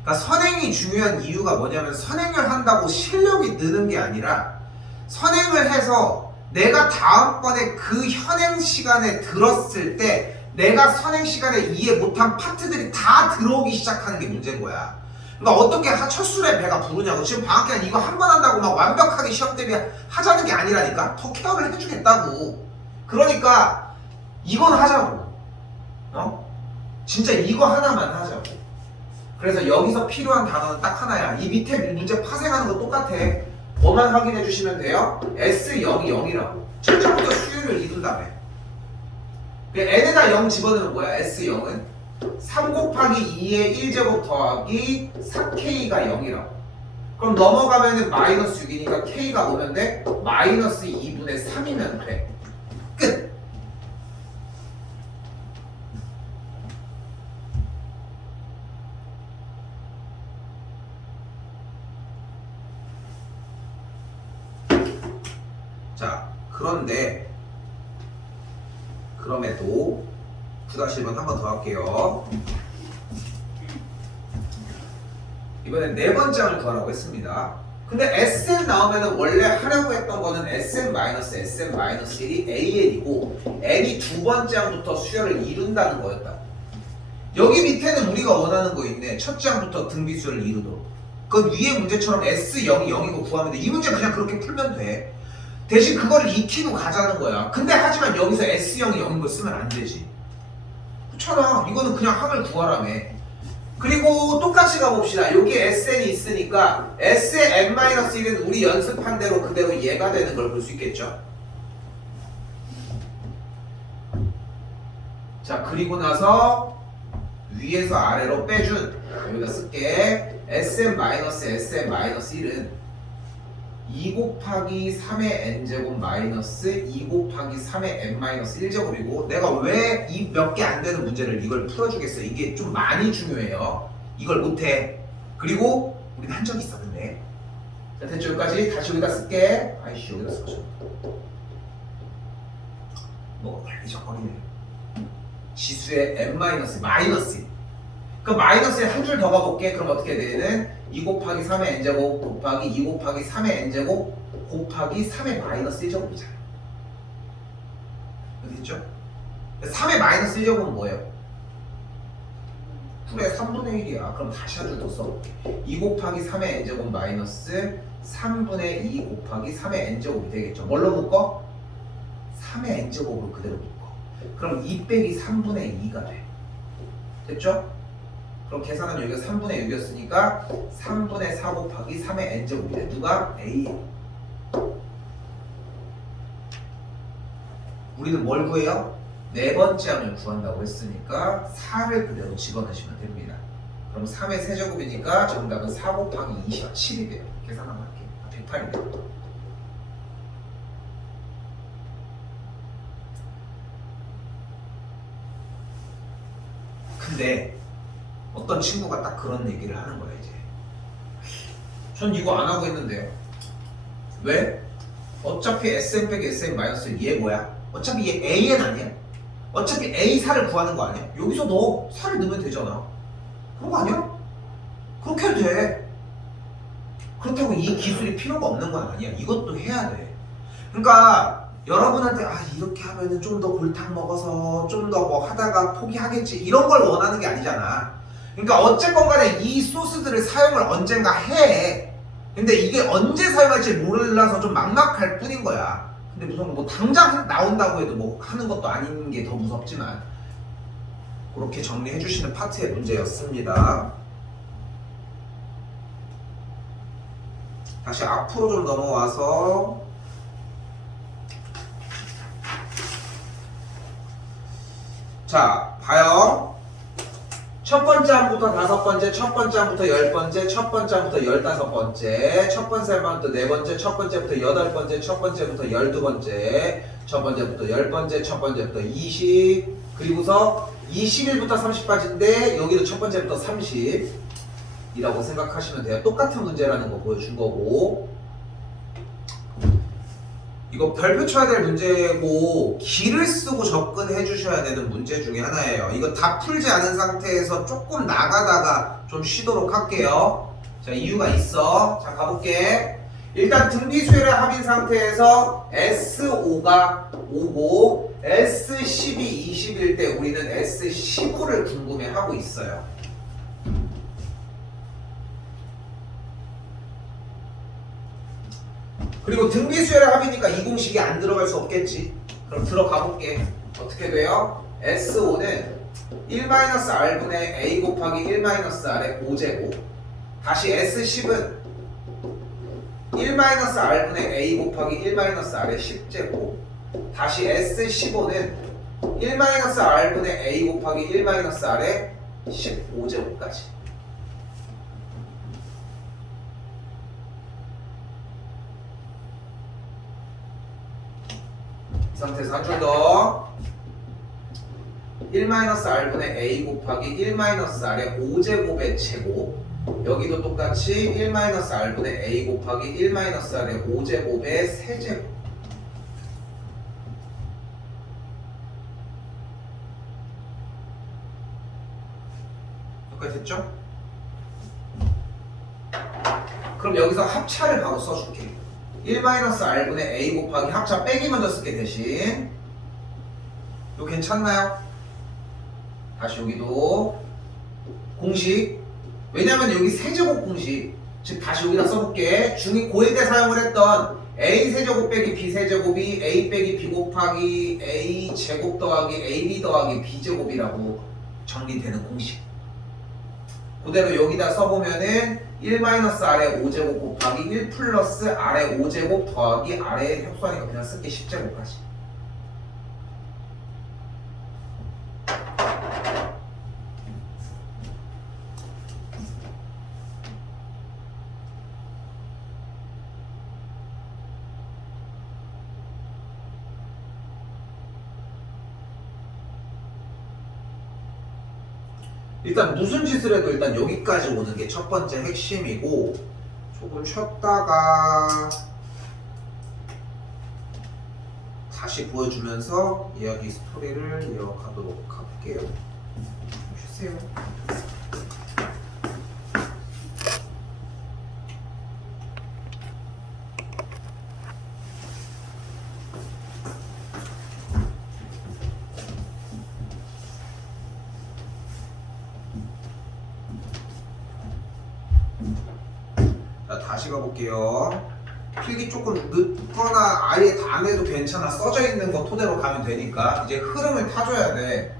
그러니까 선행이 중요한 이유가 뭐냐면 선행을 한다고 실력이 느는 게 아니라 선행을 해서 내가 다음번에 그 현행 시간에 들었을 때 내가 선행 시간에 이해 못한 파트들이 다 들어오기 시작하는 게 문제인 거야. 그러니까 어떻게 첫 술에 배가 부르냐고. 지금 방학 기간 이거 한 번 한다고 막 완벽하게 시험 대비 하자는 게 아니라니까. 더 케어를 해주겠다고. 그러니까 이건 하자고. 진짜 이거 하나만 하자고. 그래서 여기서 필요한 단어는 딱 하나야. 이 밑에 문제 파생하는 거 똑같아. 뭐만 확인해 주시면 돼요. S0이 0이라고. 첫째부터 수율을 이룬 다음에 n에다 0 집어넣으면 뭐야? S0은 3 곱하기 2의 1제곱 더하기 4K가 0이라고. 그럼 넘어가면은 마이너스 6이니까 K가 오면 돼? 마이너스 2분의 3이면 돼. 끝! 자, 그럼에도 9-1번 한 번 더 할게요. 이번엔 네 번째 항을 구하라고 했습니다. 근데 SM 나오면은 원래 하려고 했던 거는 SM-1이 AN이고 N이 두 번째 항부터 수열을 이룬다는 거였다. 여기 밑에는 우리가 원하는 거 있네. 첫째 항부터 등비 수열을 이루도록. 그 위에 문제처럼 S0이 0이고 구하면 돼. 이 문제 그냥 그렇게 풀면 돼. 대신 그거를 익히고 가자는 거야. 근데 하지만 여기서 S0이 0인 걸 쓰면 안 되지. 그렇잖아. 이거는 그냥 항을 구하라며. 그리고 똑같이 가봅시다. 여기 SN이 있으니까 S의 N-1은 우리 연습한 대로 그대로 얘가 되는 걸 볼 수 있겠죠. 자, 그리고 나서 위에서 아래로 빼준 여기다 쓸게. SM-1은 2 곱하기 3의 n제곱 마이너스 2 곱하기 3의 n-1제곱이고 내가 왜 이 몇 개 안 되는 문제를 이걸 풀어주겠어. 이게 좀 많이 중요해요. 이걸 못해. 그리고 우린 한 적이 있었는데. 자, 됐죠? 여기까지 다시 여기다 쓸게. 아이씨, 여기다 써줘. 뭐 걸리적거리네. 지수의 n-마이너스 그 마이너스에 한 줄 더 가볼게. 그럼 어떻게 되는? 2 곱하기 3의 n제곱 곱하기 2 곱하기 3의 n제곱 곱하기 3의 마이너스 1제곱이잖아. 여기 있죠? 3의 마이너스 1제곱은 뭐예요? 9의 3분의 1이야. 그럼 다시 한 줄 더 써볼게. 2 곱하기 3의 n제곱 마이너스 3분의 2 곱하기 3의 n제곱이 되겠죠. 뭘로 묶어? 3의 n제곱으로 그대로 묶어. 그럼 2 빼기 3분의 2가 돼. 됐죠? 그럼 계산은 여기가 3분의 6이었으니까 3분의 4 곱하기 3의 n제곱이 돼. 누가? A. 우리는 뭘 구해요? 네 번째 항을 구한다고 했으니까 4를 그대로 집어넣으시면 됩니다. 그럼 3의 세제곱이니까 정답은 4 곱하기 27이 돼요. 계산 한번 할게요. 108이 돼요. 근데 어떤 친구가 딱 그런 얘기를 하는 거야. 이제 전 이거 안 하고 있는데요. 왜? 어차피 SM 빼기 SM 마이너스 얘 뭐야? 어차피 얘 AN 아니야? 어차피 A4를 구하는 거 아니야? 여기서 너 4를 넣으면 되잖아. 그런 거 아니야? 그렇게 해도 돼. 그렇다고 이 기술이 필요가 없는 건 아니야. 이것도 해야 돼. 그러니까 여러분한테 이렇게 하면은 좀 더 골탕 먹어서 좀 더 뭐 하다가 포기하겠지 이런 걸 원하는 게 아니잖아. 그러니까 어쨌건 간에 이 소스들을 사용을 언젠가 해. 근데 이게 언제 사용할지 몰라서 좀 막막할 뿐인 거야. 근데 무슨 뭐 당장 나온다고 해도 뭐 하는 것도 아닌 게 더 무섭지만 그렇게 정리해 주시는 파트의 문제였습니다. 다시 앞으로 좀 넘어와서 자, 봐요. 첫 번째 항부터 다섯 번째, 첫 번째 항부터 열 번째, 첫 번째 항부터 15번째, 첫 번째 항부터 네 번째, 첫 번째부터 여덟 번째, 첫 번째부터 12번째, 첫 번째부터 열 번째, 첫 번째부터 20, 그리고서 21부터 30까지인데 여기도 첫 번째부터 30이라고 생각하시면 돼요. 똑같은 문제라는 거 보여준 거고. 이거 별표 쳐야 될 문제고 기를 쓰고 접근해 주셔야 되는 문제 중에 하나예요. 이거 다 풀지 않은 상태에서 조금 나가다가 좀 쉬도록 할게요. 자, 이유가 있어. 자, 가볼게. 일단 등비수열의 합인 상태에서 S5가 5고 S12, 20일 때 우리는 S15를 궁금해하고 있어요. 그리고 등비수열의 합이니까 이 공식이 안 들어갈 수 없겠지. 그럼 들어가 볼게. 어떻게 돼요? S5는 1-R분의 A 곱하기 1-R의 5제곱. 다시 S10은 1-R분의 A 곱하기 1-R의 10제곱. 다시 S15는 1-R분의 A 곱하기 1-R의 15제곱까지. 이 상태에서 한 줄 더. 1-R분의 A 곱하기 1-R의 5제곱의 제곱. 여기도 똑같이 1-R분의 A 곱하기 1-R의 5제곱의 세제곱. 여기까지 됐죠? 그럼 여기서 합차를 바로 써줄게. 1-R분의 A 곱하기 합차 빼기 먼저 쓸게. 대신 이거 괜찮나요? 다시 여기도 공식. 왜냐면 여기 세제곱 공식, 즉 다시 여기다 써볼게. 중2 고1 때 사용을 했던 A 세제곱 빼기 B 세제곱이 A 빼기 B 곱하기 A 제곱 더하기 AB 더하기 B 제곱이라고 정리되는 공식. 그대로 여기다 써보면은 1-R의 5제곱 곱하기 1 플러스 R의 5제곱 더하기 R의 협소하니까 그냥 쓸게 10제곱까지. 일단 무슨 짓을 해도 일단 여기까지 오는 게 첫 번째 핵심이고, 조금 쉬었다가 다시 보여주면서 이야기 스토리를 이어가도록 할게요. 쉬세요. 자, 다시 가볼게요. 필기 조금 늦거나 아예 다 안 해도 괜찮아. 써져 있는 거 토대로 가면 되니까 이제 흐름을 타줘야 돼.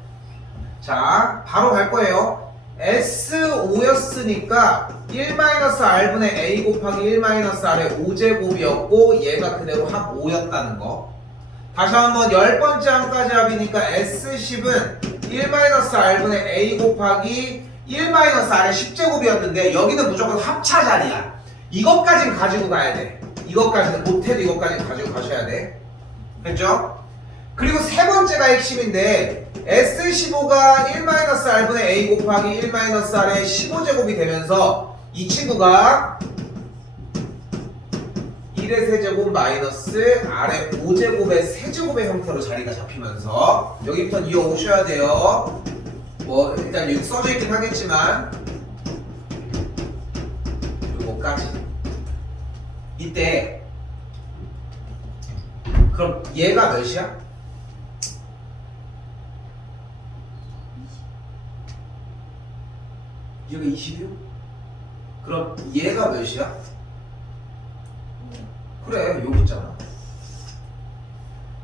자, 바로 갈 거예요. S5였으니까 1-R분의 A 곱하기 1-R의 5제곱이었고 얘가 그대로 합 5였다는 거. 다시 한번 10번째 항까지 합이니까 S10은 1-R분의 A 곱하기 1-R의 10제곱이었는데 여기는 무조건 합차 자리야. 이것까진 가지고 가야 돼. 이것까지는 못해도 이것까지 가지고 가셔야 돼. 됐죠? 그리고 세 번째가 핵심인데 S15가 1-R분의 A 곱하기 1-R의 15제곱이 되면서 이 친구가 1의 세제곱 마이너스 R의 5제곱의 세제곱의 형태로 자리가 잡히면서 여기부터 이어오셔야 돼요. 뭐 일단 여기 써져 있긴 하겠지만 요거까지. 이때 그럼 얘가 몇이야? 얘가 20이요? 그럼 얘가 몇이야? 그래, 여기 있잖아.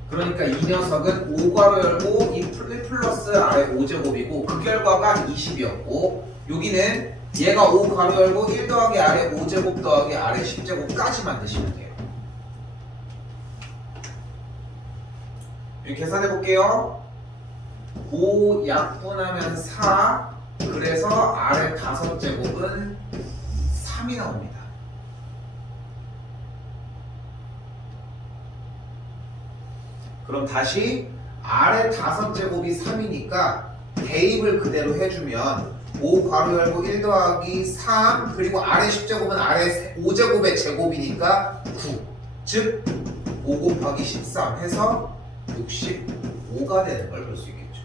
그러니까 이 녀석은 5괄호 열고 1 플러스 R의 5제곱이고 그 결과가 20이었고 여기는 얘가 5괄호 열고 1 더하기 R의 5제곱 더하기 R의 10제곱까지 만드시면 돼요. 여기 계산해 볼게요. 5 약분하면 4 그래서 아래 5제곱은 3이 나옵니다. 그럼 다시 아래 5제곱이 3이니까 대입을 그대로 해주면 5 괄호 열고 1 더하기 3 그리고 아래 10제곱은 아래 5제곱의 제곱이니까 9 즉 5 곱하기 13 해서 65가 되는 걸 볼 수 있겠죠.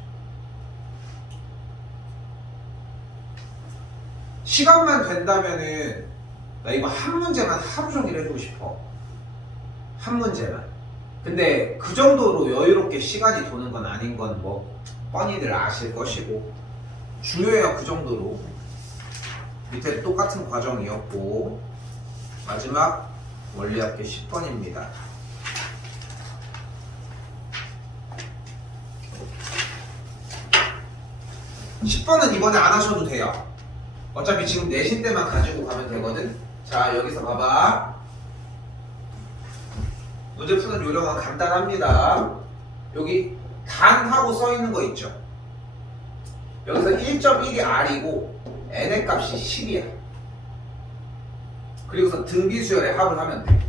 시간만 된다면은 나 이거 한 문제만 하루 종일 해주고 싶어. 한 문제만. 근데 그 정도로 여유롭게 시간이 도는 건 아닌 건 뭐 뻔히들 아실 것이고 중요해요. 그 정도로. 밑에 똑같은 과정이었고 마지막 원리합계 10번입니다. 10번은 이번에 안 하셔도 돼요. 어차피 지금 내신 때만 가지고 가면 되거든. 자, 여기서 봐봐. 문제 푸는 요령은 간단합니다. 여기 단하고 써 있는 거 있죠. 여기서 1.1이 R이고 n의 값이 10이야. 그리고서 등비수열의 합을 하면 돼.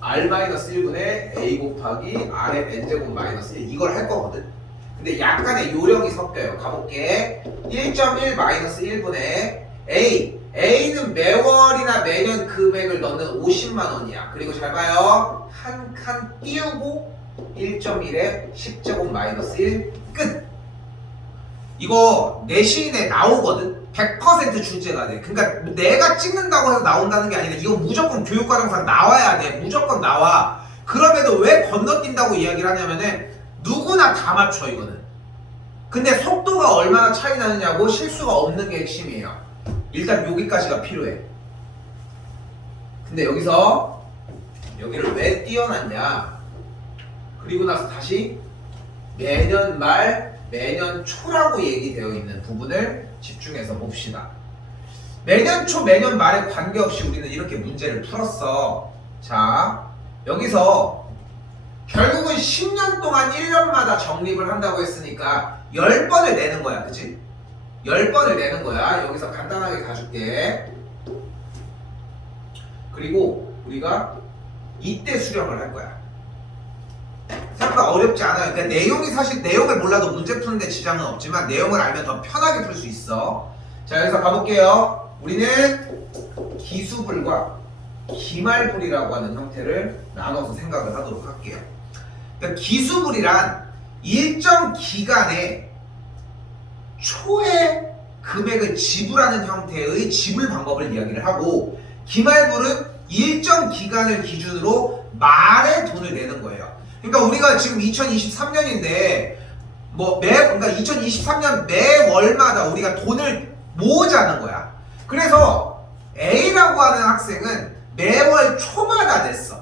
R-1분의 A 곱하기 R의 n제곱 마이너스 1 이걸 할 거거든. 근데 약간의 요령이 섞여요. 가볼게. 1.1 마이너스 1분의 A는 매월이나 매년 금액을 넣는 50만 원이야. 그리고 잘 봐요. 한 칸 띄우고 1.1에 10제곱 마이너스 1 끝. 이거 내신에 나오거든. 100% 출제가 돼. 그러니까 내가 찍는다고 해서 나온다는 게 아니라 이거 무조건 교육과정상 나와야 돼. 무조건 나와. 그럼에도 왜 건너뛴다고 이야기를 하냐면은 누구나 다 맞춰 이거는. 근데 속도가 얼마나 차이 나느냐고 실수가 없는 게 핵심이에요. 일단 여기까지가 필요해. 근데 여기서 여기를 왜 띄워놨냐. 그리고 나서 다시 매년 말 매년 초라고 얘기되어 있는 부분을 집중해서 봅시다. 매년 초 매년 말에 관계없이 우리는 이렇게 문제를 풀었어. 자, 여기서 결국은 10년 동안 1년마다 적립을 한다고 했으니까 10번을 내는 거야. 그치? 10번을 내는 거야. 여기서 간단하게 가줄게. 그리고 우리가 이때 수령을 할 거야. 생각보다 어렵지 않아요. 그러니까 내용이 사실 내용을 몰라도 문제 푸는데 지장은 없지만 내용을 알면 더 편하게 풀 수 있어. 자, 여기서 가볼게요. 우리는 기수불과 기말불이라고 하는 형태를 나눠서 생각을 하도록 할게요. 그러니까 기수불이란 일정 기간에 초의 금액을 지불하는 형태의 지불 방법을 이야기를 하고 기말불은 일정 기간을 기준으로 말의 돈을 내는 거예요. 그러니까 우리가 지금 2023년인데 그러니까 2023년 매월마다 우리가 돈을 모으자는 거야. 그래서 A라고 하는 학생은 매월 초마다 냈어.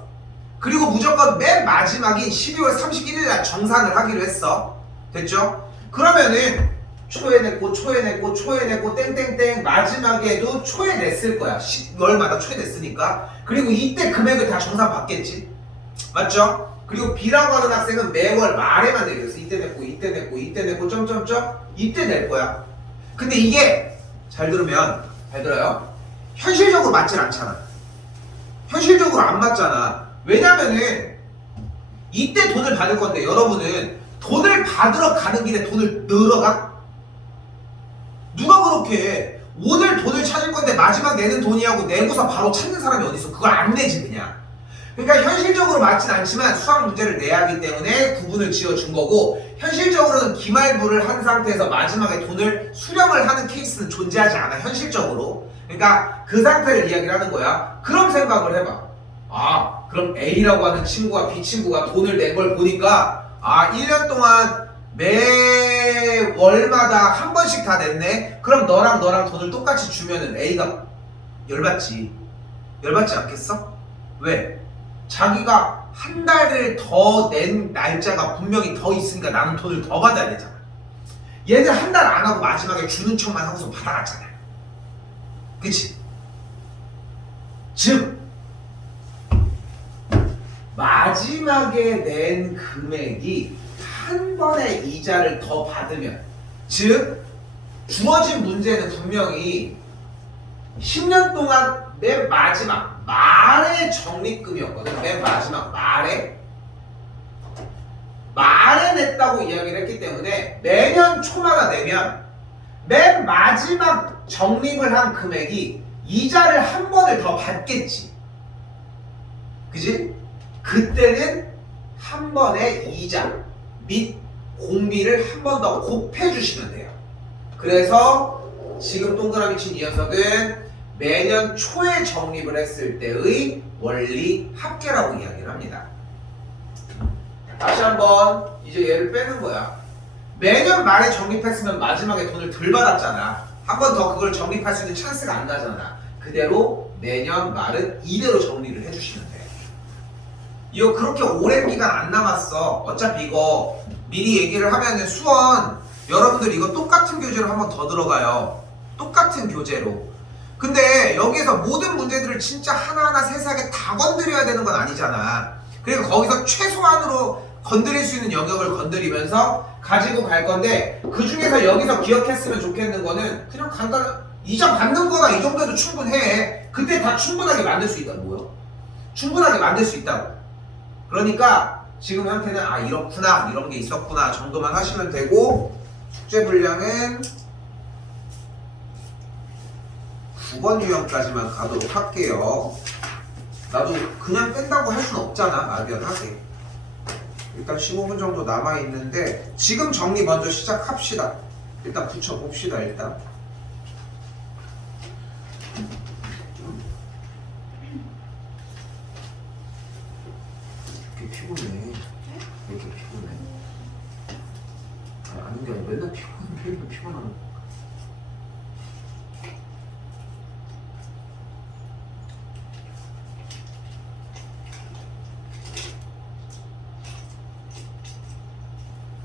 그리고 무조건 맨 마지막인 12월 31일 날 정산을 하기로 했어. 됐죠? 그러면은 초에 냈고 초에 냈고 초에 냈고 땡땡땡 마지막에도 초에 냈을 거야. 월마다 초에 냈으니까. 그리고 이때 금액을 다 정산 받겠지. 맞죠? 그리고 B라고 하는 학생은 매월 말에만 내기로 했어. 이때 냈고 이때 냈고 이때 냈고 점점점 이때 낼 거야. 근데 이게 잘 들어요. 현실적으로 맞진 않잖아. 현실적으로 안 맞잖아. 왜냐면은 이때 돈을 받을 건데 여러분은 돈을 받으러 가는 길에 돈을 늘어가? 누가 그렇게 해? 오늘 돈을 찾을 건데 마지막 내는 돈이하고 내고서 바로 찾는 사람이 어딨어? 그걸 안 내지 그냥. 그러니까 현실적으로 맞진 않지만 수학 문제를 내야 하기 때문에 구분을 지어준 거고 현실적으로는 기말부를 한 상태에서 마지막에 돈을 수령을 하는 케이스는 존재하지 않아. 현실적으로. 그러니까 그 상태를 이야기를 하는 거야. 그럼 생각을 해봐. 아, 그럼 A라고 하는 친구와 B 친구가 돈을 낸 걸 보니까 1년 동안 매월마다 한 번씩 다 냈네? 그럼 너랑 돈을 똑같이 주면은 A가 열받지. 열받지 않겠어? 왜? 자기가 한 달을 더 낸 날짜가 분명히 더 있으니까 나는 돈을 더 받아야 되잖아. 얘들 한 달 안 하고 마지막에 주는 척만 하고서 받아갔잖아. 그치? 즉 마지막에 낸 금액이 한 번의 이자를 더 받으면 즉 주어진 문제는 분명히 10년 동안 맨 마지막 말의 적립금이었거든. 맨 마지막 말에 냈다고 이야기를 했기 때문에 매년 초마다 내면 맨 마지막 적립을 한 금액이 이자를 한 번을 더 받겠지. 그지? 그때는 한 번의 이자 및 공비를 한 번 더 곱해주시면 돼요. 그래서 지금 동그라미 친 이 녀석은 매년 초에 적립을 했을 때의 원리 합계라고 이야기를 합니다. 다시 한번 이제 얘를 빼는 거야. 매년 말에 적립했으면 마지막에 돈을 덜 받았잖아. 한 번 더 그걸 적립할 수 있는 찬스가 안 나잖아. 그대로 매년 말은 이대로 정리를 해주시면 돼. 이거 그렇게 오랜 기간 안 남았어. 어차피 이거 미리 얘기를 하면은 수원 여러분들 이거 똑같은 교재로 한 번 더 들어가요. 똑같은 교재로. 근데 여기에서 모든 문제들을 진짜 하나하나 세세하게 다 건드려야 되는 건 아니잖아. 그러니까 거기서 최소한으로 건드릴 수 있는 영역을 건드리면서 가지고 갈 건데, 그 중에서 여기서 기억했으면 좋겠는 거는 그냥 간단한 이자 받는 거나 이 정도도 충분해. 그때 다 충분하게 만들 수 있다. 뭐요? 충분하게 만들 수 있다고. 그러니까 지금 형태는 아 이렇구나, 이런 게 있었구나 정도만 하시면 되고, 숙제 분량은 9번 유형까지만 가도록 할게요. 나도 그냥 뺀다고 할 수는 없잖아. 막연하게. 일단 15분 정도 남아있는데 지금 정리 먼저 시작합시다. 일단 붙여봅시다. 일단 이렇게 피곤해. 왜 이렇게 피곤해? 아닌 게 아니라 맨날 피곤하는 거.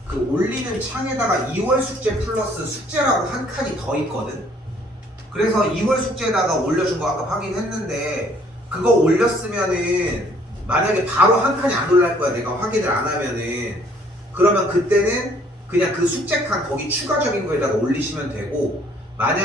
그 올리는 창에다가 2월 숙제 플러스 숙제라고 한 칸이 더 있거든. 그래서 2월 숙제에다가 올려준 거 아까 확인했는데, 그거 올렸으면은 만약에 바로 한 칸이 안 올라갈 거야. 내가 확인을 안 하면은. 그러면 그때는 그냥 그 숙제 칸 거기 추가적인 거에다가 올리시면 되고, 만약